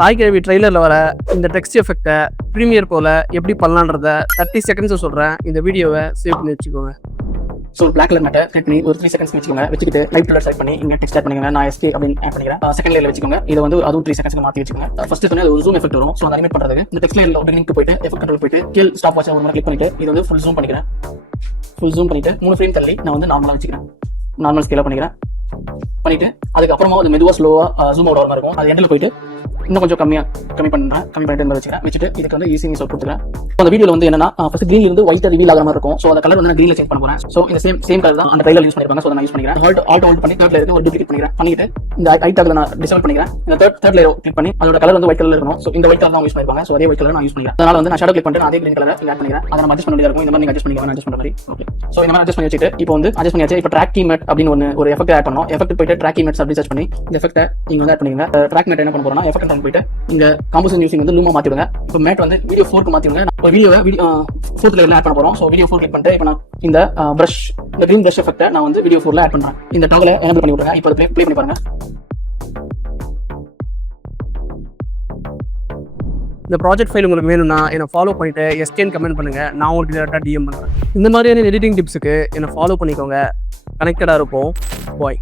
தாய்க்கிழவி ட்ரெய்லரில் வர இந்த டெக்ஸ்ட் எஃபெக்டை ப்ரீமியர் போல் எப்படி பண்ணலான்றத 30 செகண்ட்ஸ் சொல்கிறேன். இந்த வீடியோவை சேவ் பண்ணி வச்சுக்கோங்க. ஸோ பிளாக் கலர் மேட்டை செட் பண்ணி ஒரு 3 செகண்ட்ஸ் வச்சுக்கோங்க. வச்சுக்கிட்டு லைட் கலர் செட் பண்ணி இங்கே டெக்ஸ்ட் ஆட் பண்ணிக்கோங்க. நான் எஸ்கே அப்படின்னு ஆட் பண்ணிக்கிறேன். செகண்ட் லேயரில் வச்சுக்கோங்க. இதை வந்து அதுவும் 3 செகண்ட்ஸ்க்கு மாற்றி வச்சுக்கோங்க. ஃபர்ஸ்ட் பண்ணி அது ஒரு ஜூம் எஃபெக்ட் வரும். ஸோ அதை அனிமேட் பண்ணுறதுக்கு இந்த டெக்ஸ்ட் லேயரில் பிகினிங்க்கு போயிட்டு எஃபெக்ட் கண்ட்ரோல் போயிட்டு கீழ் ஸ்டாப் வாட்ச் ஒரு மாதிரி கிளிக் பண்ணிட்டு இது வந்து ஃபுல் ஜூம் பண்ணிக்கிறேன். ஃபுல் ஜூம் பண்ணிட்டு 3 ஃப்ரேம் தள்ளி நான் வந்து நார்மலாக வச்சுக்கிறேன். நார்மல் ஸ்கேலாக பண்ணிக்கிறேன். பண்ணிட்டு அதுக்கப்புறமா வந்து மெதுவாக ஸ்லோவாக ஜூம் அவுட் வர மாதிரி இருக்கும். அது எண்டில் போயிட்டு இன்னும் கொஞ்சம் கம்மி பண்ணிட்டு வச்சுக்கிறேன். வச்சுட்டு இதுக்கு வந்து ஈஸி மிஸ் அவுட் கொடுத்துக்கிறேன். அந்த வீடியோவில் வந்து என்னன்னா ஃபர்ஸ்ட் கிரீன் இருந்து ஒயிட் ரிவீல் ஆகிற மாதிரி இருக்கும். ஸோ அந்த கலர் வந்து நான் கிரீன்ல சேஞ்ச் பண்ண போறேன். ஸோ இந்த சேம் கலர் தான் அந்த ட்ரைலர் யூஸ் பண்ணிருப்பாங்க. ஸோ நான் யூஸ் பண்ணிக்கிறேன். ஆல்ட் ஹோல்ட் பண்ணி தேர்ட் லேயருக்கு ஒரு டூப்ளிகேட் பண்ணிக்கிறேன். பண்ணிட்டு இந்த ஐட் டாக்ல நான் டிசேபிள் பண்ணிக்கிறேன். இந்த தேர்ட் லேயர் கிளிக் பண்ணி அதோட கலர் வந்து ஒயிட் கலர் இருக்கணும். ஸோ இந்த ஒயிட் கலர் தான் யூஸ் பண்ணிருப்பாங்க. ஸோ அதே ஒயிட் கலர் நான் யூஸ் பண்ணிக்கிறேன். அதனால வந்து நான் ஷேடோ கிளிக் பண்ணிட்டு அதே கிரீன் கலர் ஆட் பண்ணிக்கிறேன். அதை நம்ம அட்ஜஸ்ட் பண்ணி இருக்கும். இந்த மாதிரி நீங்க அட்ஜஸ்ட் பண்ணிக்கலாம். அட்ஜஸ்ட் பண்ற மாதிரி ஓகே. ஸோ இந்த மாதிரி அட்ஜஸ்ட் பண்ணி வச்சுட்டு இப்போ வந்து அட்ஜஸ்ட் பண்ணியாச்சு. இப்போ ட்ராக் கீமேட் அப்படின்னு ஒரு எஃபெக்ட் ஆட் பண்ணோம். எஃபெக்ட் போயிட்டு ட்ராக் கீமேட்ஸ் அப்படி சர்ச் பண்ணி இந்த எஃபெக்ட்டை நீங்க வந்து ஆட் பண்ணிக்கங்க. ட்ராக் மேட் என்ன பண்ண போறோம்னா எஃபெக்ட் கண்ட்ரோல் போயிட்டு இங்க காம்போசிஷன் யூசிங் வந்து லூமா மாத்திடுங்க. இப்போ மேட் வந்து வீடியோ 4க்கு மாத்திடுங்க. ஒரு வீடியோவை 4th லேயர்ல ஆட் பண்ண போறோம். ஸோ வீடியோ 4 கிளிக் பண்ணிட்டு இப்போ நான் இந்த பிரஷ் இந்த கிரீன் பிரஷ் எஃபெக்ட்டை நான் வந்து வீடியோ 4ல ஆட் பண்றேன். இந்த டாக்ல எனேபிள் பண்ணி விட்டுருங்க. இப்போ ப்ளே பண்ணி பாருங்க. இந்த ப்ராஜெக்ட் ஃபைல் உங்களுக்கு வேணும்னா என்னை ஃபாலோ பண்ணிட்டு எஸ்கேன்னு கமெண்ட் பண்ணுங்க. நான் உங்களுக்கு டேரெக்டாக டிஎம் பண்ணுறேன். இந்த மாதிரியான எடிட்டிங் டிப்ஸுக்கு என்னை ஃபாலோ பண்ணிக்கோங்க. கனெக்டடாக இருப்போம். பாய்.